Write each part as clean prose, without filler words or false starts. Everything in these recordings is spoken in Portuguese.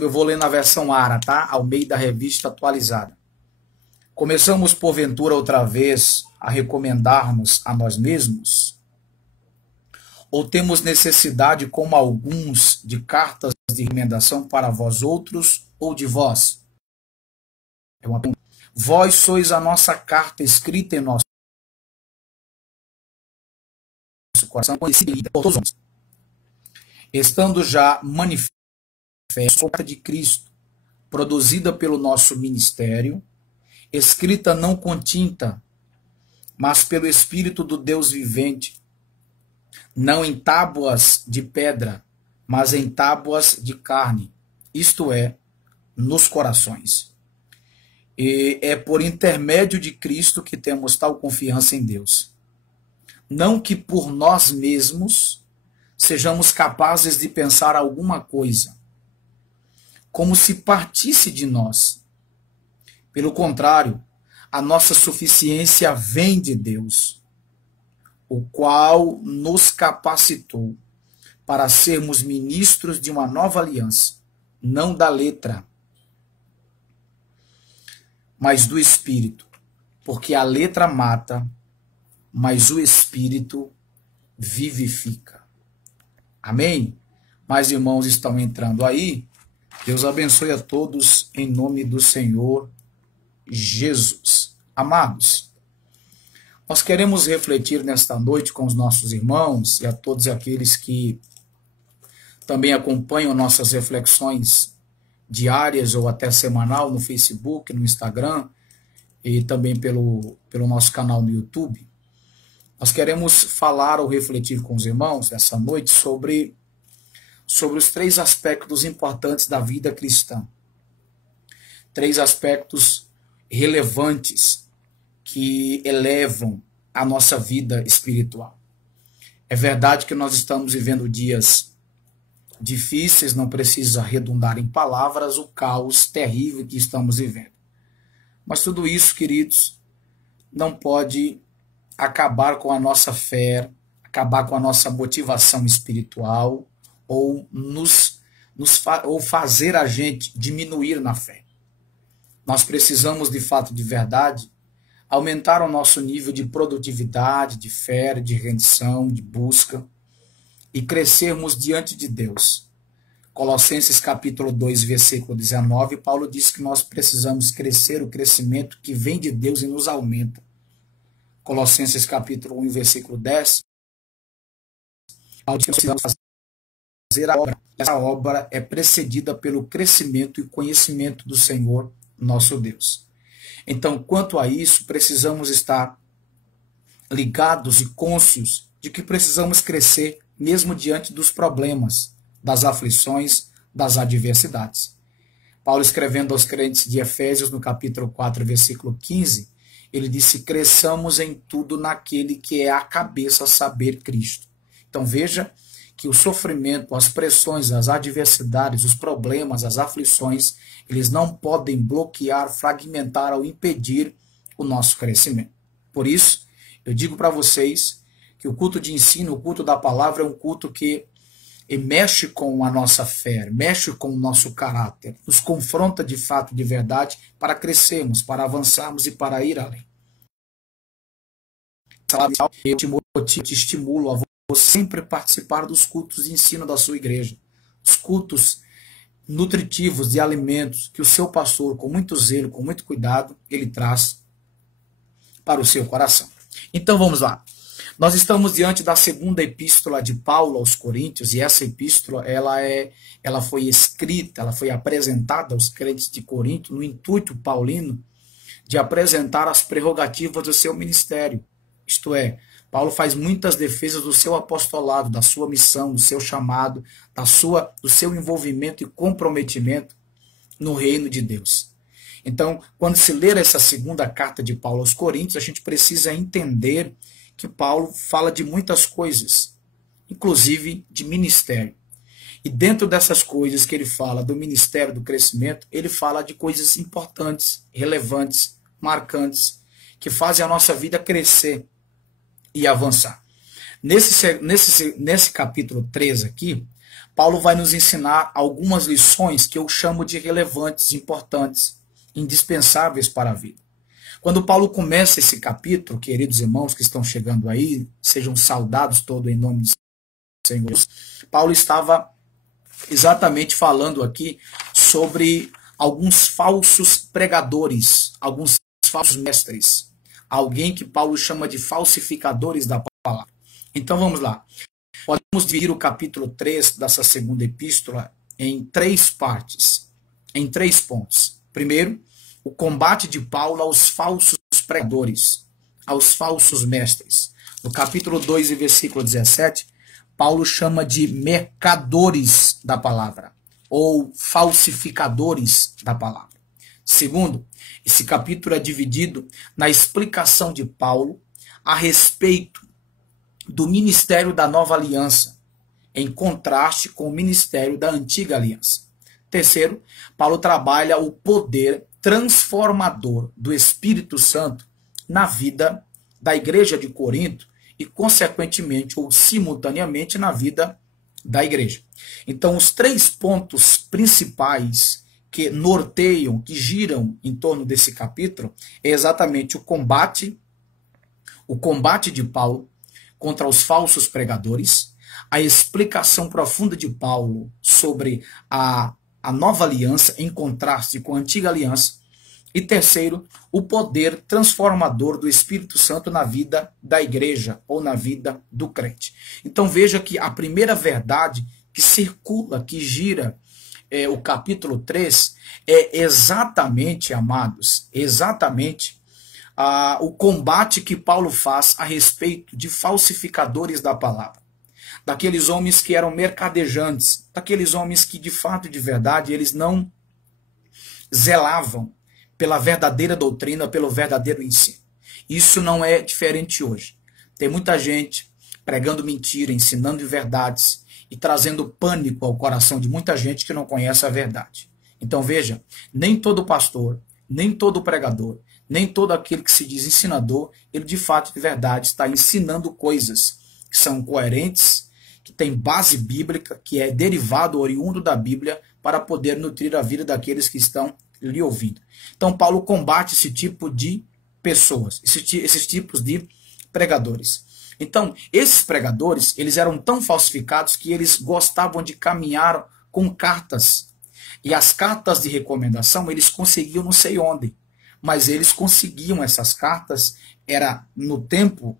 Eu vou ler na versão ARA, tá? Almeida Revista Atualizada. Começamos, porventura, outra vez a recomendar-nos a nós mesmos? Ou temos necessidade, como alguns, de cartas de recomendação para vós outros ou de vós? É uma pergunta. Vós sois a nossa carta escrita em nosso coração, conhecida por todos os homens, estando já manifesta a carta de Cristo, produzida pelo nosso ministério, escrita não com tinta, mas pelo Espírito do Deus vivente, não em tábuas de pedra, mas em tábuas de carne, isto é, nos corações. E é por intermédio de Cristo que temos tal confiança em Deus. Não que por nós mesmos sejamos capazes de pensar alguma coisa, como se partisse de nós. Pelo contrário, a nossa suficiência vem de Deus, o qual nos capacitou para sermos ministros de uma nova aliança, não da letra, mas do Espírito, porque a letra mata, mas o Espírito vivifica. Amém? Mais irmãos estão entrando aí. Deus abençoe a todos em nome do Senhor Jesus. Amados, nós queremos refletir nesta noite com os nossos irmãos e a todos aqueles que também acompanham nossas reflexões diárias ou até semanal no Facebook, no Instagram e também pelo nosso canal no YouTube. Nós queremos falar ou refletir com os irmãos essa noite sobre os 3 aspectos importantes da vida cristã. 3 aspectos relevantes que elevam a nossa vida espiritual. É verdade que nós estamos vivendo dias difíceis, não precisa redundar em palavras o caos terrível que estamos vivendo. Mas tudo isso, queridos, não pode acabar com a nossa fé, acabar com a nossa motivação espiritual ou ou fazer a gente diminuir na fé. Nós precisamos, de fato, de verdade, aumentar o nosso nível de produtividade, de fé, de rendição, de busca e crescermos diante de Deus. Colossenses capítulo 2, versículo 19, Paulo diz que nós precisamos crescer o crescimento que vem de Deus e nos aumenta. Colossenses capítulo 1, versículo 10, Paulo diz que nós precisamos fazer a obra. Essa obra é precedida pelo crescimento e conhecimento do Senhor, nosso Deus. Então, quanto a isso, precisamos estar ligados e cônscios de que precisamos crescer mesmo diante dos problemas, das aflições, das adversidades. Paulo, escrevendo aos crentes de Efésios, no capítulo 4, versículo 15, ele disse: cresçamos em tudo naquele que é a cabeça, a saber, Cristo. Então veja que o sofrimento, as pressões, as adversidades, os problemas, as aflições, eles não podem bloquear, fragmentar ou impedir o nosso crescimento. Por isso, eu digo para vocês que o culto de ensino, o culto da palavra, é um culto que mexe com a nossa fé, mexe com o nosso caráter, nos confronta de fato, de verdade, para crescermos, para avançarmos e para ir além. Eu te estimulo a você sempre participar dos cultos de ensino da sua igreja, os cultos nutritivos de alimentos que o seu pastor, com muito zelo, com muito cuidado, ele traz para o seu coração. Então vamos lá. Nós estamos diante da segunda epístola de Paulo aos Coríntios, e essa epístola ela foi escrita, ela foi apresentada aos crentes de Corinto no intuito paulino de apresentar as prerrogativas do seu ministério. Isto é, Paulo faz muitas defesas do seu apostolado, da sua missão, do seu chamado, do seu envolvimento e comprometimento no reino de Deus. Então, quando se ler essa segunda carta de Paulo aos Coríntios, a gente precisa entender que Paulo fala de muitas coisas, inclusive de ministério. E dentro dessas coisas que ele fala do ministério, do crescimento, ele fala de coisas importantes, relevantes, marcantes, que fazem a nossa vida crescer e avançar. Nesse capítulo 3 aqui, Paulo vai nos ensinar algumas lições que eu chamo de relevantes, importantes, indispensáveis para a vida. Quando Paulo começa esse capítulo, queridos irmãos que estão chegando aí, sejam saudados todos em nome do Senhor. Paulo estava exatamente falando aqui sobre alguns falsos pregadores, alguns falsos mestres, alguém que Paulo chama de falsificadores da palavra. Então vamos lá. Podemos dividir o capítulo 3 dessa segunda epístola em 3 partes, em 3 pontos. Primeiro, o combate de Paulo aos falsos pregadores, aos falsos mestres. No capítulo 2 e versículo 17, Paulo chama de mercadores da palavra, ou falsificadores da palavra. Segundo, esse capítulo é dividido na explicação de Paulo a respeito do ministério da nova aliança, em contraste com o ministério da antiga aliança. Terceiro, Paulo trabalha o poder transformador do Espírito Santo na vida da igreja de Corinto e, consequentemente, ou simultaneamente, na vida da igreja. Então, os 3 pontos principais que norteiam, que giram em torno desse capítulo, é exatamente o combate de Paulo contra os falsos pregadores, a explicação profunda de Paulo sobre a nova aliança em contraste com a antiga aliança, e terceiro, o poder transformador do Espírito Santo na vida da igreja ou na vida do crente. Então veja que a primeira verdade que circula, que gira o capítulo 3 é exatamente, amados, exatamente o combate que Paulo faz a respeito de falsificadores da palavra. Daqueles homens que eram mercadejantes, daqueles homens que de fato e de verdade eles não zelavam pela verdadeira doutrina, pelo verdadeiro ensino. Isso não é diferente hoje. Tem muita gente pregando mentira, ensinando verdades e trazendo pânico ao coração de muita gente que não conhece a verdade. Então veja, nem todo pastor, nem todo pregador, nem todo aquele que se diz ensinador, ele de fato e de verdade está ensinando coisas que são coerentes, que tem base bíblica, que é derivado, oriundo da Bíblia, para poder nutrir a vida daqueles que estão lhe ouvindo. Então Paulo combate esse tipo de pessoas, esses tipos de pregadores. Então, esses pregadores, eles eram tão falsificados que eles gostavam de caminhar com cartas. E as cartas de recomendação, eles conseguiam não sei onde. Mas eles conseguiam essas cartas, era no tempo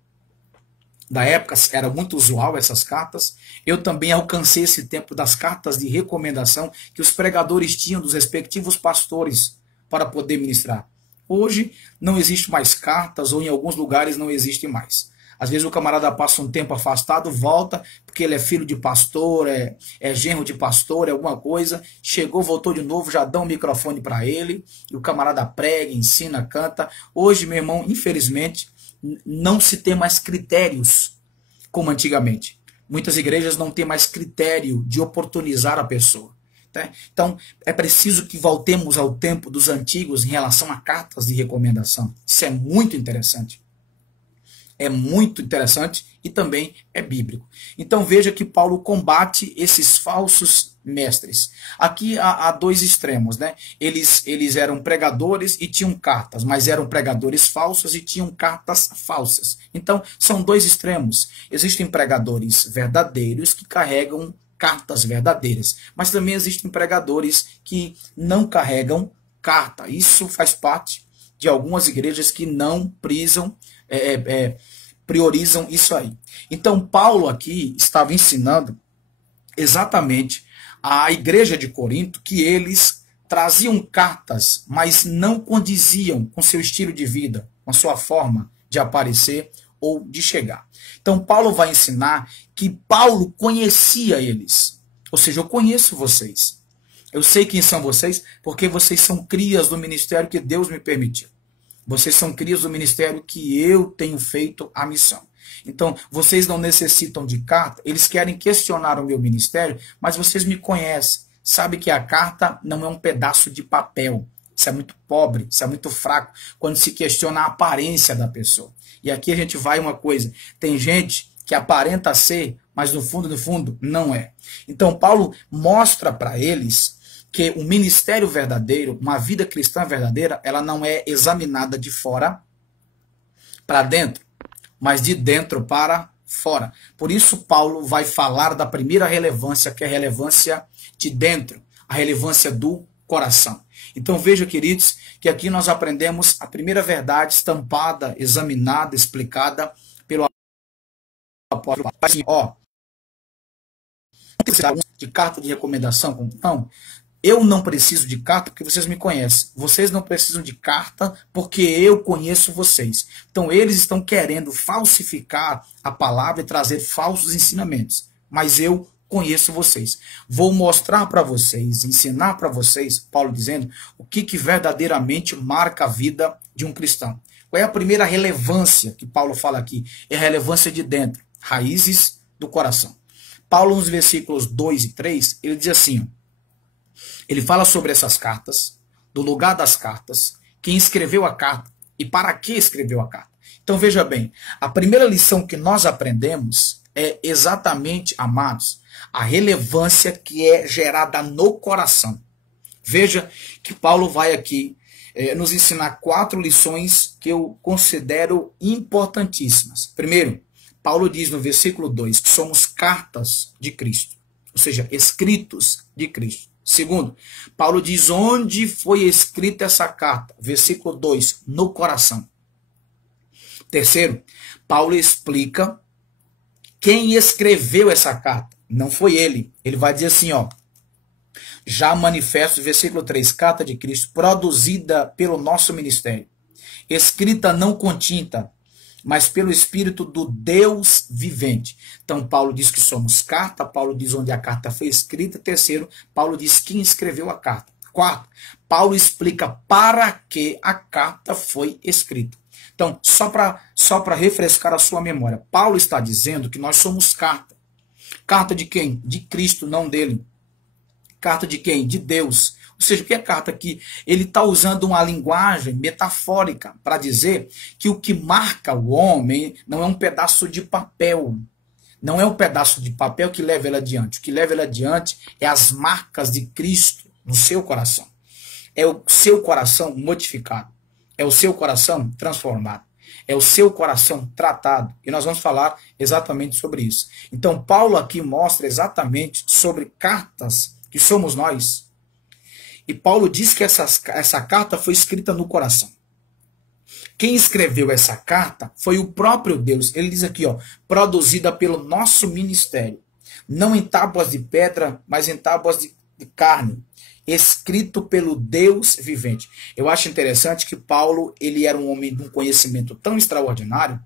da época, era muito usual essas cartas. Eu também alcancei esse tempo das cartas de recomendação que os pregadores tinham dos respectivos pastores para poder ministrar. Hoje não existe mais cartas, ou em alguns lugares não existe mais. Às vezes o camarada passa um tempo afastado, volta, porque ele é filho de pastor, é genro de pastor, é alguma coisa. Chegou, voltou de novo, já dá um microfone para ele, e o camarada prega, ensina, canta. Hoje, meu irmão, infelizmente, não se tem mais critérios como antigamente. Muitas igrejas não têm mais critério de oportunizar a pessoa. Tá? Então, é preciso que voltemos ao tempo dos antigos em relação a cartas de recomendação. Isso é muito interessante. É muito interessante e também é bíblico. Então veja que Paulo combate esses falsos mestres. Aqui há 2 extremos, né? Eles eram pregadores e tinham cartas, mas eram pregadores falsos e tinham cartas falsas. Então são 2 extremos. Existem pregadores verdadeiros que carregam cartas verdadeiras, mas também existem pregadores que não carregam carta. Isso faz parte de algumas igrejas que não priorizam isso aí. Então Paulo aqui estava ensinando exatamente à igreja de Corinto que eles traziam cartas, mas não condiziam com seu estilo de vida, com a sua forma de aparecer ou de chegar. Então Paulo vai ensinar que Paulo conhecia eles. Ou seja, eu conheço vocês. Eu sei quem são vocês, porque vocês são crias do ministério que Deus me permitiu. Vocês são crias do ministério que eu tenho feito a missão. Então, vocês não necessitam de carta, eles querem questionar o meu ministério, mas vocês me conhecem. Sabe que a carta não é um pedaço de papel. Isso é muito pobre, isso é muito fraco, quando se questiona a aparência da pessoa. E aqui a gente vai uma coisa, tem gente que aparenta ser, mas no fundo, não é. Então, Paulo mostra para eles que o ministério verdadeiro, uma vida cristã verdadeira, ela não é examinada de fora para dentro, mas de dentro para fora. Por isso, Paulo vai falar da primeira relevância, que é a relevância de dentro, a relevância do coração. Então, veja, queridos, que aqui nós aprendemos a primeira verdade estampada, examinada, explicada pelo apóstolo. Assim, ó, de carta de recomendação, não. Eu não preciso de carta porque vocês me conhecem. Vocês não precisam de carta porque eu conheço vocês. Então eles estão querendo falsificar a palavra e trazer falsos ensinamentos. Mas eu conheço vocês. Vou mostrar para vocês, ensinar para vocês, Paulo dizendo, o que verdadeiramente marca a vida de um cristão. Qual é a primeira relevância que Paulo fala aqui? É a relevância de dentro, raízes do coração. Paulo, nos versículos 2 e 3, ele diz assim, ele fala sobre essas cartas, do lugar das cartas, quem escreveu a carta e para que escreveu a carta. Então veja bem, a primeira lição que nós aprendemos é exatamente, amados, a relevância que é gerada no coração. Veja que Paulo vai aqui nos ensinar 4 lições que eu considero importantíssimas. Primeiro, Paulo diz no versículo 2 que somos cartas de Cristo, ou seja, escritos de Cristo. Segundo, Paulo diz onde foi escrita essa carta. Versículo 2, no coração. Terceiro, Paulo explica quem escreveu essa carta. Não foi ele. Ele vai dizer assim, ó. Já manifesto, versículo 3, carta de Cristo, produzida pelo nosso ministério. Escrita não com tinta, mas pelo Espírito do Deus vivente. Então, Paulo diz que somos carta, Paulo diz onde a carta foi escrita. Terceiro, Paulo diz quem escreveu a carta. Quarto, Paulo explica para que a carta foi escrita. Então, só para refrescar a sua memória, Paulo está dizendo que nós somos carta. Carta de quem? De Cristo, não dele. Carta de quem? De Deus. Ou seja, o que é carta aqui? Ele está usando uma linguagem metafórica para dizer que o que marca o homem não é um pedaço de papel. Não é um pedaço de papel que leva ele adiante. O que leva ele adiante é as marcas de Cristo no seu coração. É o seu coração modificado. É o seu coração transformado. É o seu coração tratado. E nós vamos falar exatamente sobre isso. Então, Paulo aqui mostra exatamente sobre cartas que somos nós. E Paulo diz que essa carta foi escrita no coração. Quem escreveu essa carta foi o próprio Deus. Ele diz aqui, ó, produzida pelo nosso ministério. Não em tábuas de pedra, mas em tábuas de carne. Escrito pelo Deus vivente. Eu acho interessante que Paulo, ele era um homem de um conhecimento tão extraordinário,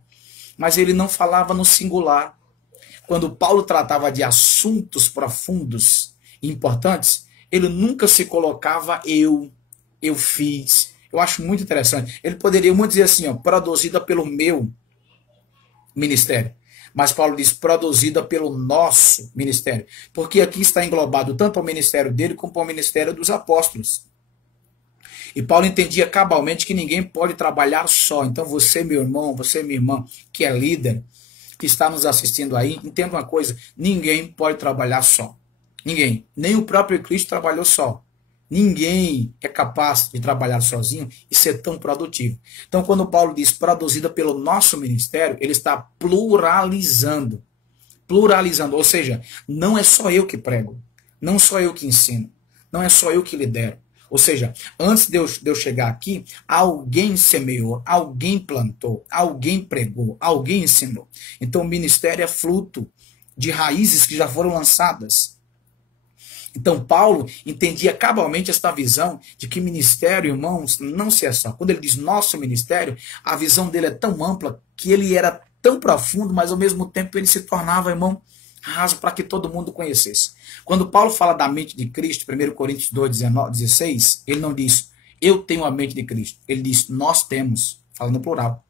mas ele não falava no singular. Quando Paulo tratava de assuntos profundos e importantes, ele nunca se colocava eu fiz. Eu acho muito interessante. Ele poderia muito dizer assim, ó, produzida pelo meu ministério. Mas Paulo diz produzida pelo nosso ministério. Porque aqui está englobado tanto o ministério dele como o ministério dos apóstolos. E Paulo entendia cabalmente que ninguém pode trabalhar só. Então você, meu irmão, você, minha irmã, que é líder, que está nos assistindo aí, entenda uma coisa, ninguém pode trabalhar só. Ninguém. Nem o próprio Cristo trabalhou só. Ninguém é capaz de trabalhar sozinho e ser tão produtivo. Então, quando Paulo diz produzida pelo nosso ministério, ele está pluralizando. Pluralizando, ou seja, não é só eu que prego, não sou eu que ensino, não é só eu que lidero. Ou seja, antes de eu chegar aqui, alguém semeou, alguém plantou, alguém pregou, alguém ensinou. Então, o ministério é fruto de raízes que já foram lançadas. Então, Paulo entendia cabalmente esta visão de que ministério, irmãos, não se é só. Quando ele diz nosso ministério, a visão dele é tão ampla que ele era tão profundo, mas ao mesmo tempo ele se tornava, irmão, raso para que todo mundo conhecesse. Quando Paulo fala da mente de Cristo, 1 Coríntios 2, 16, ele não diz eu tenho a mente de Cristo. Ele diz nós temos, fala no plural.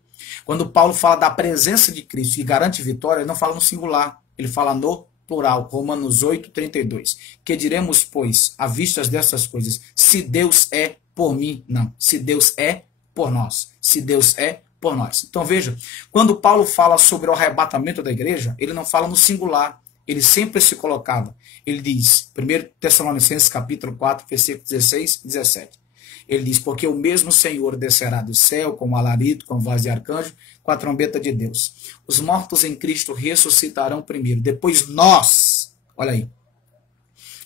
Quando Paulo fala da presença de Cristo que garante vitória, ele não fala no singular, ele fala no plural, Romanos 8, 32. Que diremos, pois, à vista dessas coisas, se Deus é por mim? Não. Se Deus é por nós. Se Deus é por nós. Então veja, quando Paulo fala sobre o arrebatamento da igreja, ele não fala no singular, Ele sempre se colocava. Ele diz, 1 Tessalonicenses capítulo 4, versículos 16 e 17. Ele diz, porque o mesmo Senhor descerá do céu com alarido, com voz de arcanjo, com a trombeta de Deus. Os mortos em Cristo ressuscitarão primeiro. Depois nós, olha aí,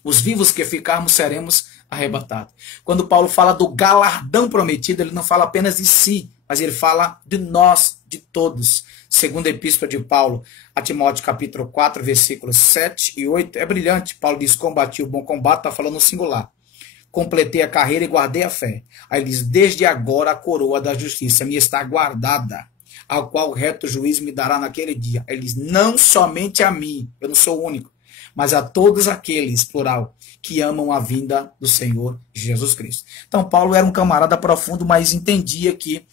os vivos que ficarmos seremos arrebatados. Quando Paulo fala do galardão prometido, ele não fala apenas de si, mas ele fala de nós, de todos. Segunda epístola de Paulo a Timóteo, capítulo 4, versículos 7 e 8, é brilhante. Paulo diz, combati o bom combate, está falando no singular. Completei a carreira e guardei a fé. Aí ele diz, desde agora a coroa da justiça me está guardada, ao qual o reto juiz me dará naquele dia. Aí ele diz, não somente a mim, eu não sou o único, mas a todos aqueles, plural, que amam a vinda do Senhor Jesus Cristo. Então Paulo era um camarada profundo, mas entendia que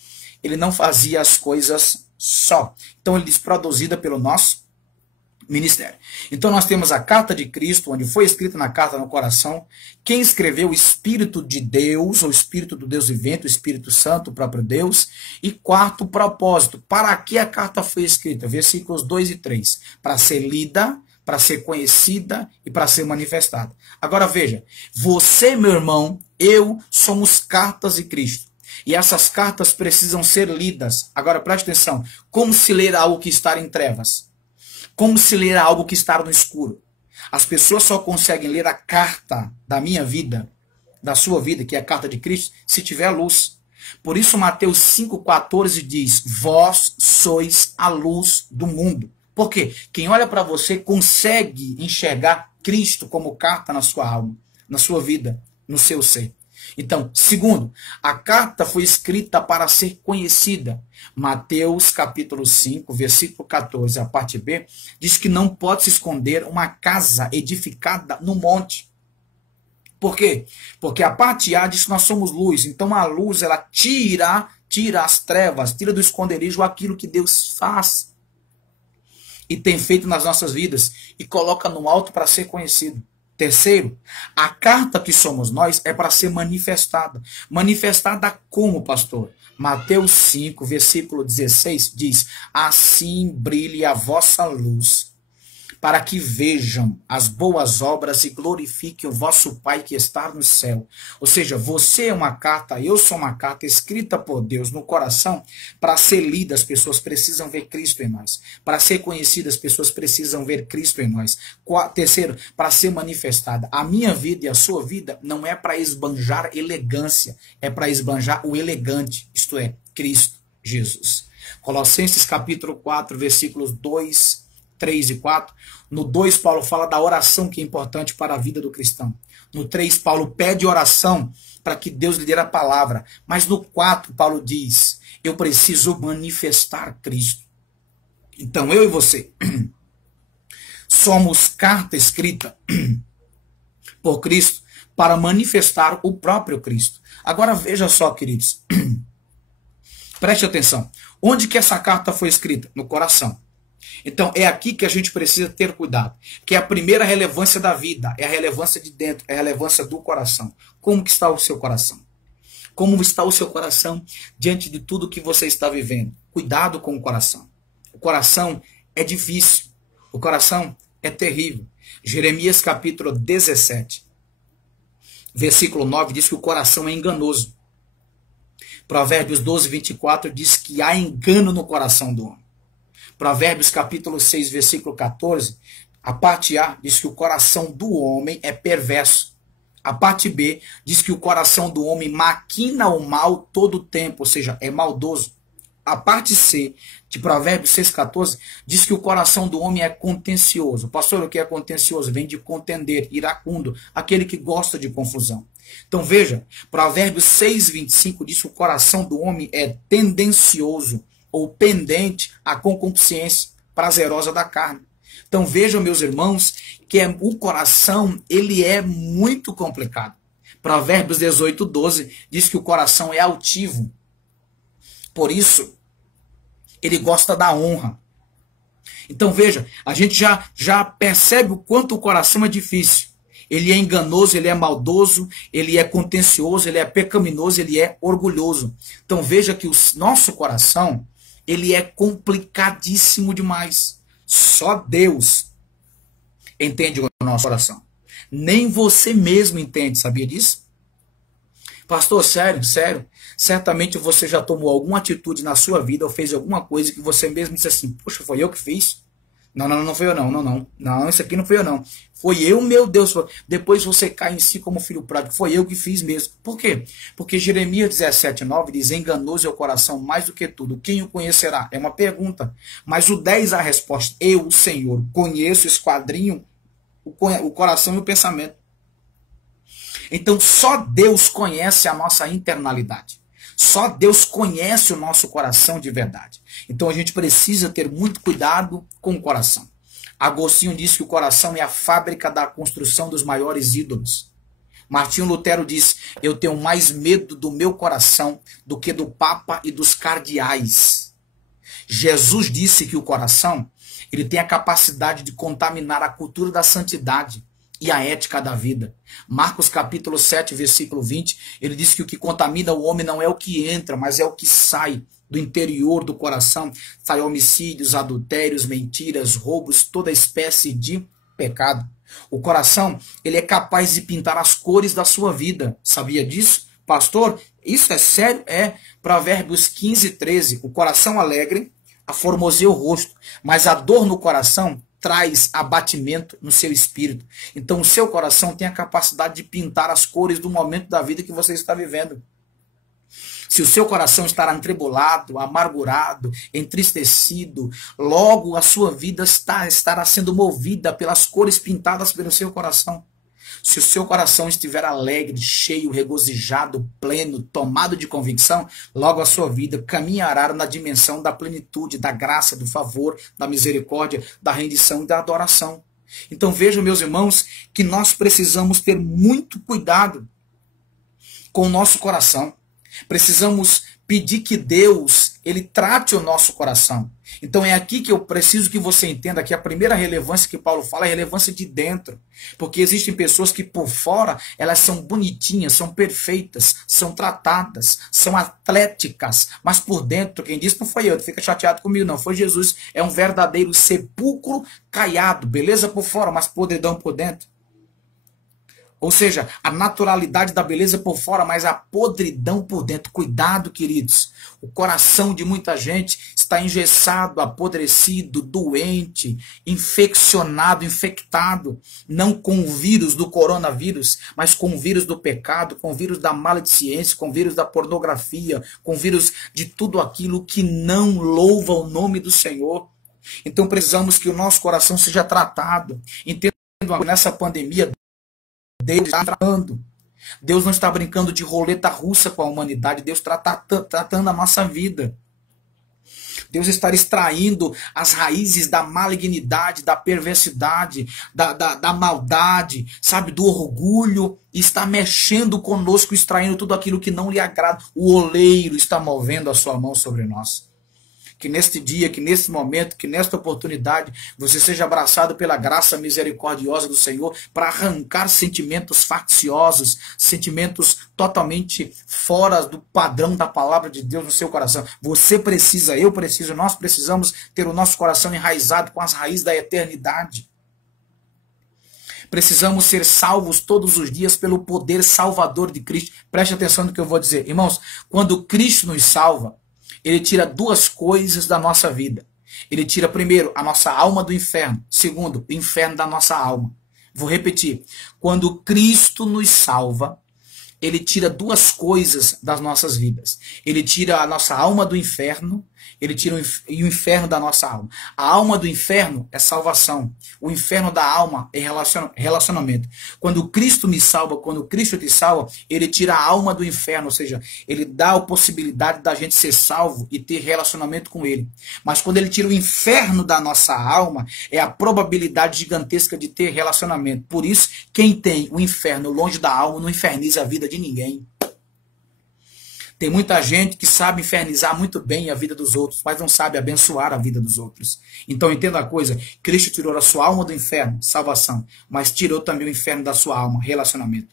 ele não fazia as coisas só. Então ele diz, produzida pelo nosso ministério. Então nós temos a carta de Cristo, onde foi escrita na carta no coração. Quem escreveu? O Espírito de Deus, ou Espírito do Deus vivente, o Espírito Santo, o próprio Deus. E quarto, propósito. Para que a carta foi escrita? Versículos 2 e 3. Para ser lida, para ser conhecida e para ser manifestada. Agora veja, você, meu irmão, eu somos cartas de Cristo. E essas cartas precisam ser lidas. Agora preste atenção, como se ler algo que está em trevas? Como se ler algo que está no escuro? As pessoas só conseguem ler a carta da minha vida, da sua vida, que é a carta de Cristo, se tiver luz. Por isso Mateus 5,14 diz, vós sois a luz do mundo. Por quê? Quem olha para você consegue enxergar Cristo como carta na sua alma, na sua vida, no seu ser. Então, segundo, a carta foi escrita para ser conhecida. Mateus capítulo 5, versículo 14, a parte B, diz que não pode se esconder uma casa edificada no monte. Por quê? Porque a parte A diz que nós somos luz. Então a luz, ela tira as trevas, tira do esconderijo aquilo que Deus faz e tem feito nas nossas vidas e coloca no alto para ser conhecido. Terceiro, a carta que somos nós é para ser manifestada. Manifestada como, pastor? Mateus 5, versículo 16 diz, assim brilhe a vossa luz, para que vejam as boas obras e glorifiquem o vosso Pai que está no céu. Ou seja, você é uma carta, eu sou uma carta escrita por Deus no coração. Para ser lida, as pessoas precisam ver Cristo em nós. Para ser conhecida, as pessoas precisam ver Cristo em nós. Terceiro, para ser manifestada. A minha vida e a sua vida não é para esbanjar elegância, é para esbanjar o elegante, isto é, Cristo Jesus. Colossenses capítulo 4, versículos 2, 3 e 4. No 2, Paulo fala da oração que é importante para a vida do cristão. No 3, Paulo pede oração para que Deus lhe dê a palavra. Mas no 4, Paulo diz, eu preciso manifestar Cristo. Então, eu e você somos carta escrita por Cristo para manifestar o próprio Cristo. Agora veja só, queridos. Preste atenção. Onde que essa carta foi escrita? No coração. Então, é aqui que a gente precisa ter cuidado. Que é a primeira relevância da vida. É a relevância de dentro. É a relevância do coração. Como que está o seu coração? Como está o seu coração diante de tudo que você está vivendo? Cuidado com o coração. O coração é difícil. O coração é terrível. Jeremias capítulo 17, versículo 9 diz que o coração é enganoso. Provérbios 12, 24 diz que há engano no coração do homem. Provérbios capítulo 6, versículo 14, a parte A diz que o coração do homem é perverso. A parte B diz que o coração do homem maquina o mal todo o tempo, ou seja, é maldoso. A parte C de Provérbios 6,14 diz que o coração do homem é contencioso. Pastor, o que é contencioso? Vem de contender, iracundo, aquele que gosta de confusão. Então veja, Provérbios 6,25 diz que o coração do homem é tendencioso, ou pendente à concupiscência prazerosa da carne. Então vejam, meus irmãos, que o coração ele é muito complicado. Provérbios 18:12 diz que o coração é altivo. Por isso, ele gosta da honra. Então veja, a gente já percebe o quanto o coração é difícil. Ele é enganoso, ele é maldoso, ele é contencioso, ele é pecaminoso, ele é orgulhoso. Então veja que o nosso coração ele é complicadíssimo demais. Só Deus entende o nosso coração. Nem você mesmo entende, sabia disso? Pastor, sério, sério. Certamente você já tomou alguma atitude na sua vida ou fez alguma coisa que você mesmo disse assim, poxa, foi eu que fiz? Não, não, não foi eu não, não, isso aqui não foi eu não. Foi eu, meu Deus. Depois você cai em si como filho pródigo. Foi eu que fiz mesmo. Por quê? Porque Jeremias 17:9 diz, enganoso é o coração mais do que tudo. Quem o conhecerá? É uma pergunta. Mas o 10 a resposta. Eu, Senhor, conheço, esquadrinho o coração e o pensamento. Então só Deus conhece a nossa internalidade. Só Deus conhece o nosso coração de verdade. Então a gente precisa ter muito cuidado com o coração. Agostinho disse que o coração é a fábrica da construção dos maiores ídolos. Martinho Lutero disse, eu tenho mais medo do meu coração do que do Papa e dos cardeais. Jesus disse que o coração ele tem a capacidade de contaminar a cultura da santidade e a ética da vida. Marcos capítulo 7, versículo 20, ele diz que o que contamina o homem não é o que entra, mas é o que sai do interior do coração. Sai homicídios, adultérios, mentiras, roubos, toda espécie de pecado. O coração, ele é capaz de pintar as cores da sua vida. Sabia disso? Pastor, isso é sério? É. Provérbios 15, 13. O coração alegre aformoseia o rosto, mas a dor no coração traz abatimento no seu espírito. Então o seu coração tem a capacidade de pintar as cores do momento da vida que você está vivendo. Se o seu coração estará atribulado, amargurado, entristecido, logo a sua vida estará sendo movida pelas cores pintadas pelo seu coração. Se o seu coração estiver alegre, cheio, regozijado, pleno, tomado de convicção, logo a sua vida caminhará na dimensão da plenitude, da graça, do favor, da misericórdia, da rendição e da adoração. Então vejam, meus irmãos, que nós precisamos ter muito cuidado com o nosso coração. Precisamos pedir que Deus, ele trate o nosso coração. Então é aqui que eu preciso que você entenda que a primeira relevância que Paulo fala é a relevância de dentro. Porque existem pessoas que por fora, elas são bonitinhas, são perfeitas, são tratadas, são atléticas. Mas por dentro, quem disse não foi eu, não fica chateado comigo não, foi Jesus. É um verdadeiro sepulcro caiado, beleza por fora, mas podridão por dentro. Ou seja, a naturalidade da beleza por fora, mas a podridão por dentro. Cuidado, queridos. O coração de muita gente está engessado, apodrecido, doente, infeccionado, infectado. Não com o vírus do coronavírus, mas com o vírus do pecado, com o vírus da maledicência, com o vírus da pornografia, com o vírus de tudo aquilo que não louva o nome do Senhor. Então precisamos que o nosso coração seja tratado. Entendo nessa pandemia, Deus está tratando. Deus não está brincando de roleta russa com a humanidade. Deus está tratando a nossa vida. Deus está extraindo as raízes da malignidade, da perversidade, da maldade, sabe, do orgulho. E está mexendo conosco, extraindo tudo aquilo que não lhe agrada. O oleiro está movendo a sua mão sobre nós. Que neste dia, que neste momento, que nesta oportunidade, você seja abraçado pela graça misericordiosa do Senhor para arrancar sentimentos facciosos, sentimentos totalmente fora do padrão da palavra de Deus no seu coração. Você precisa, eu preciso, nós precisamos ter o nosso coração enraizado com as raízes da eternidade. Precisamos ser salvos todos os dias pelo poder salvador de Cristo. Preste atenção no que eu vou dizer. Irmãos, quando Cristo nos salva, ele tira duas coisas da nossa vida. Ele tira, primeiro, a nossa alma do inferno. Segundo, o inferno da nossa alma. Vou repetir. Quando Cristo nos salva, ele tira duas coisas das nossas vidas. Ele tira a nossa alma do inferno, ele tira o inferno da nossa alma. A alma do inferno é salvação. O inferno da alma é relacionamento. Quando Cristo me salva, quando Cristo te salva, ele tira a alma do inferno, ou seja, ele dá a possibilidade da gente ser salvo e ter relacionamento com ele. Mas quando ele tira o inferno da nossa alma, é a probabilidade gigantesca de ter relacionamento. Por isso, quem tem o inferno longe da alma não inferniza a vida de ninguém. Tem muita gente que sabe infernizar muito bem a vida dos outros, mas não sabe abençoar a vida dos outros. Então entenda a coisa, Cristo tirou a sua alma do inferno, salvação, mas tirou também o inferno da sua alma, relacionamento.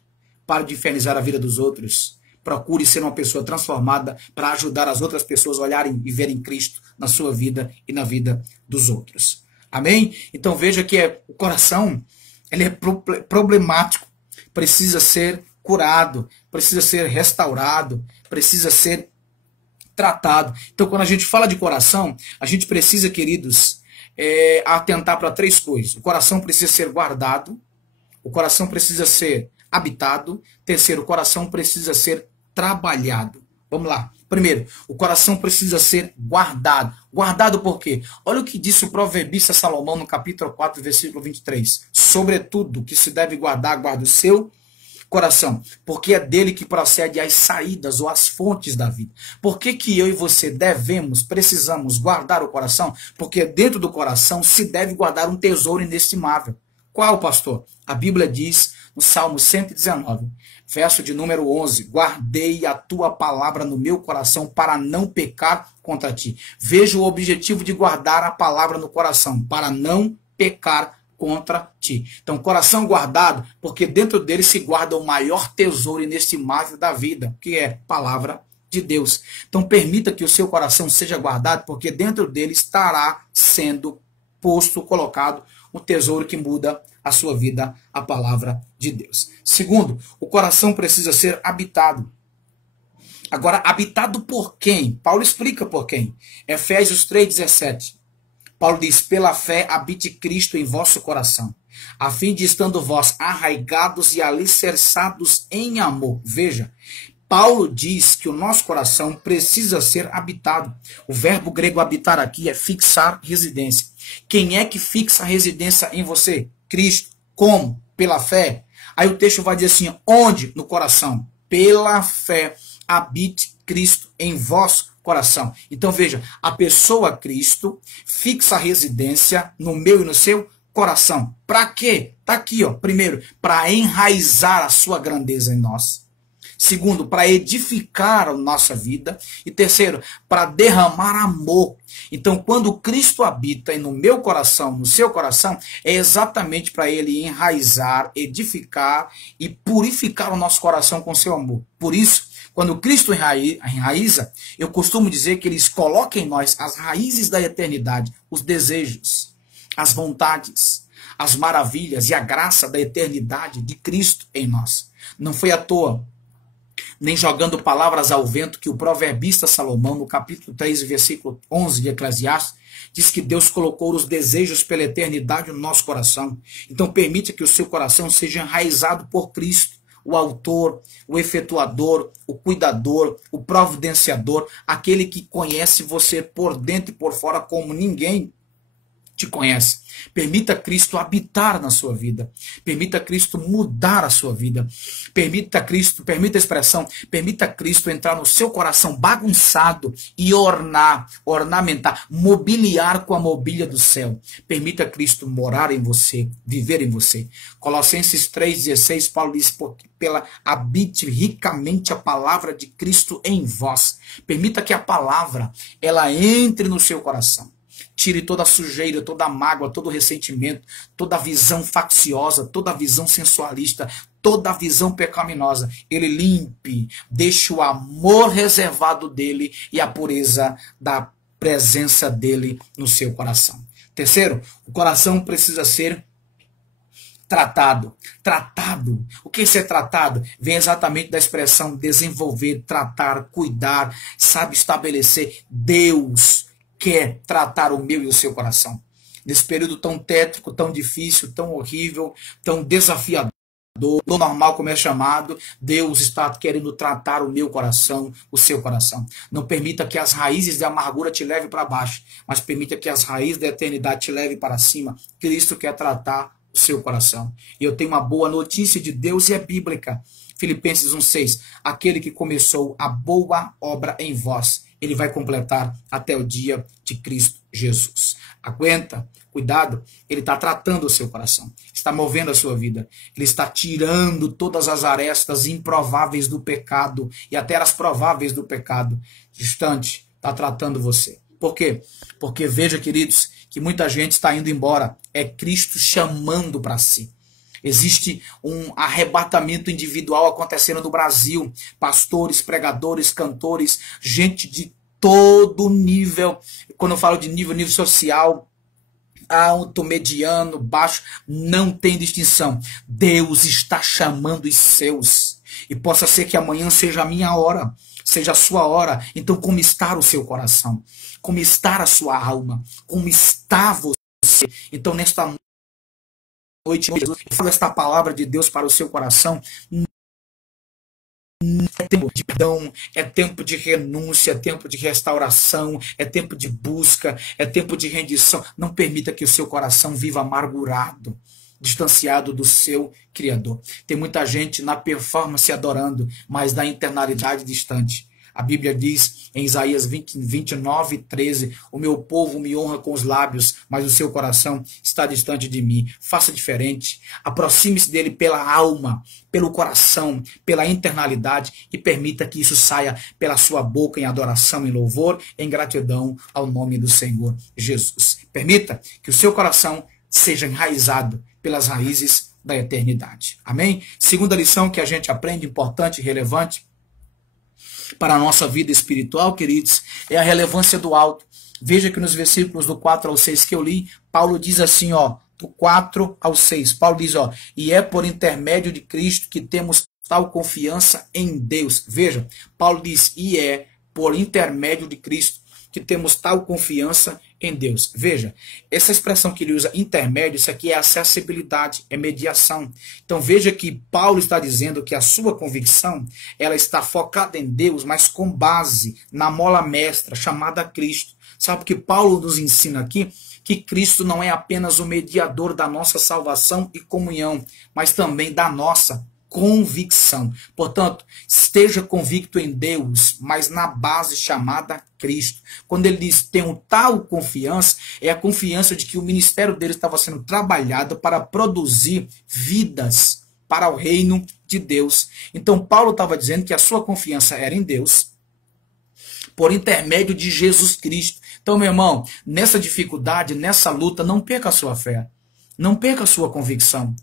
Pare de infernizar a vida dos outros. Procure ser uma pessoa transformada para ajudar as outras pessoas a olharem e verem Cristo na sua vida e na vida dos outros. Amém? Então veja que o coração, ele é problemático, precisa ser curado, precisa ser restaurado, precisa ser tratado. Então, quando a gente fala de coração, a gente precisa, queridos, atentar para 3 coisas. O coração precisa ser guardado, o coração precisa ser habitado, terceiro, o coração precisa ser trabalhado. Vamos lá. Primeiro, o coração precisa ser guardado. Guardado por quê? Olha o que disse o proverbista Salomão no capítulo 4, versículo 23. Sobretudo que se deve guardar, guarda o seu coração, porque é dele que procede as saídas ou as fontes da vida. Por que que eu e você precisamos guardar o coração? Porque dentro do coração se deve guardar um tesouro inestimável. Qual, pastor? A Bíblia diz no Salmo 119, verso de número 11, guardei a tua palavra no meu coração para não pecar contra ti. Veja o objetivo de guardar a palavra no coração, para não pecar contra ti. Então, coração guardado, porque dentro dele se guarda o maior tesouro inestimável da vida, que é a palavra de Deus. Então, permita que o seu coração seja guardado, porque dentro dele estará sendo posto, colocado, um tesouro que muda a sua vida, a palavra de Deus. Segundo, o coração precisa ser habitado. Agora, habitado por quem? Paulo explica por quem. Efésios 3,17. Paulo diz, pela fé habite Cristo em vosso coração, a fim de estando vós arraigados e alicerçados em amor. Veja, Paulo diz que o nosso coração precisa ser habitado. O verbo grego habitar aqui é fixar residência. Quem é que fixa a residência em você? Cristo. Como? Pela fé. Aí o texto vai dizer assim, onde? No coração. Pela fé habite Cristo em vosso coração. Então veja, a pessoa Cristo fixa a residência no meu e no seu coração. Para quê? Está aqui, ó. Primeiro, para enraizar a sua grandeza em nós. Segundo, para edificar a nossa vida. E terceiro, para derramar amor. Então, quando Cristo habita no meu coração, no seu coração, é exatamente para ele enraizar, edificar e purificar o nosso coração com seu amor. Por isso, quando Cristo enraiza, eu costumo dizer que ele coloca em nós as raízes da eternidade, os desejos, as vontades, as maravilhas e a graça da eternidade de Cristo em nós. Não foi à toa, nem jogando palavras ao vento, que o proverbista Salomão, no capítulo 3, versículo 11 de Eclesiastes, diz que Deus colocou os desejos pela eternidade no nosso coração. Então permita que o seu coração seja enraizado por Cristo, o autor, o efetuador, o cuidador, o providenciador, aquele que conhece você por dentro e por fora como ninguém te conhece. Permita Cristo habitar na sua vida. Permita Cristo mudar a sua vida. Permita a expressão, permita Cristo entrar no seu coração bagunçado e ornamentar, mobiliar com a mobília do céu. Permita Cristo morar em você, viver em você. Colossenses 3,16, Paulo diz, habite ricamente a palavra de Cristo em vós. Permita que a palavra, ela entre no seu coração. Tire toda a sujeira, toda a mágoa, todo o ressentimento, toda a visão facciosa, toda a visão sensualista, toda a visão pecaminosa. Ele limpe, deixe o amor reservado dele e a pureza da presença dele no seu coração. Terceiro, o coração precisa ser tratado. Tratado. O que é ser tratado? Vem exatamente da expressão desenvolver, tratar, cuidar, sabe, estabelecer. Deus quer tratar o meu e o seu coração. Nesse período tão tétrico, tão difícil, tão horrível, tão desafiador, do normal como é chamado, Deus está querendo tratar o meu coração, o seu coração. Não permita que as raízes da amargura te levem para baixo, mas permita que as raízes da eternidade te levem para cima. Cristo quer tratar o seu coração. E eu tenho uma boa notícia de Deus e é bíblica. Filipenses 1,6. Aquele que começou a boa obra em vós, ele vai completar até o dia de Cristo Jesus. Aguenta, cuidado, ele está tratando o seu coração, está movendo a sua vida, ele está tirando todas as arestas improváveis do pecado e até as prováveis do pecado. Distante, está tratando você. Por quê? Porque veja, queridos, que muita gente está indo embora, é Cristo chamando para si. Existe um arrebatamento individual acontecendo no Brasil. Pastores, pregadores, cantores, gente de todo nível. Quando eu falo de nível social, alto, mediano, baixo, não tem distinção. Deus está chamando os seus. E possa ser que amanhã seja a minha hora, seja a sua hora. Então, como está o seu coração? Como está a sua alma? Como está você? Então, nesta noite, eu falo esta palavra de Deus para o seu coração. É tempo de perdão, é tempo de renúncia, é tempo de restauração, é tempo de busca, é tempo de rendição. Não permita que o seu coração viva amargurado, distanciado do seu Criador. Tem muita gente na performance adorando, mas da internalidade distante. A Bíblia diz em Isaías 29, 13, o meu povo me honra com os lábios, mas o seu coração está distante de mim. Faça diferente. Aproxime-se dele pela alma, pelo coração, pela internalidade e permita que isso saia pela sua boca em adoração, em louvor, em gratidão ao nome do Senhor Jesus. Permita que o seu coração seja enraizado pelas raízes da eternidade. Amém? Segunda lição que a gente aprende, importante e relevante para a nossa vida espiritual, queridos, é a relevância do alto. Veja que nos versículos do 4 ao 6 que eu li, Paulo diz assim, ó, do 4 ao 6, Paulo diz, ó, e é por intermédio de Cristo que temos tal confiança em Deus. Veja, Paulo diz, e é por intermédio de Cristo que temos tal confiança em Deus. Veja, essa expressão que ele usa, intermédio, isso aqui é acessibilidade, é mediação. Então veja que Paulo está dizendo que a sua convicção, ela está focada em Deus, mas com base na mola mestra, chamada Cristo. Sabe o que Paulo nos ensina aqui? Que Cristo não é apenas o mediador da nossa salvação e comunhão, mas também da nossa convicção. Portanto, esteja convicto em Deus, mas na base chamada Cristo. Quando ele diz tenho tal confiança, é a confiança de que o ministério dele estava sendo trabalhado para produzir vidas para o reino de Deus. Então Paulo estava dizendo que a sua confiança era em Deus, por intermédio de Jesus Cristo. Então, meu irmão, nessa dificuldade, nessa luta, não perca a sua fé, não perca a sua convicção.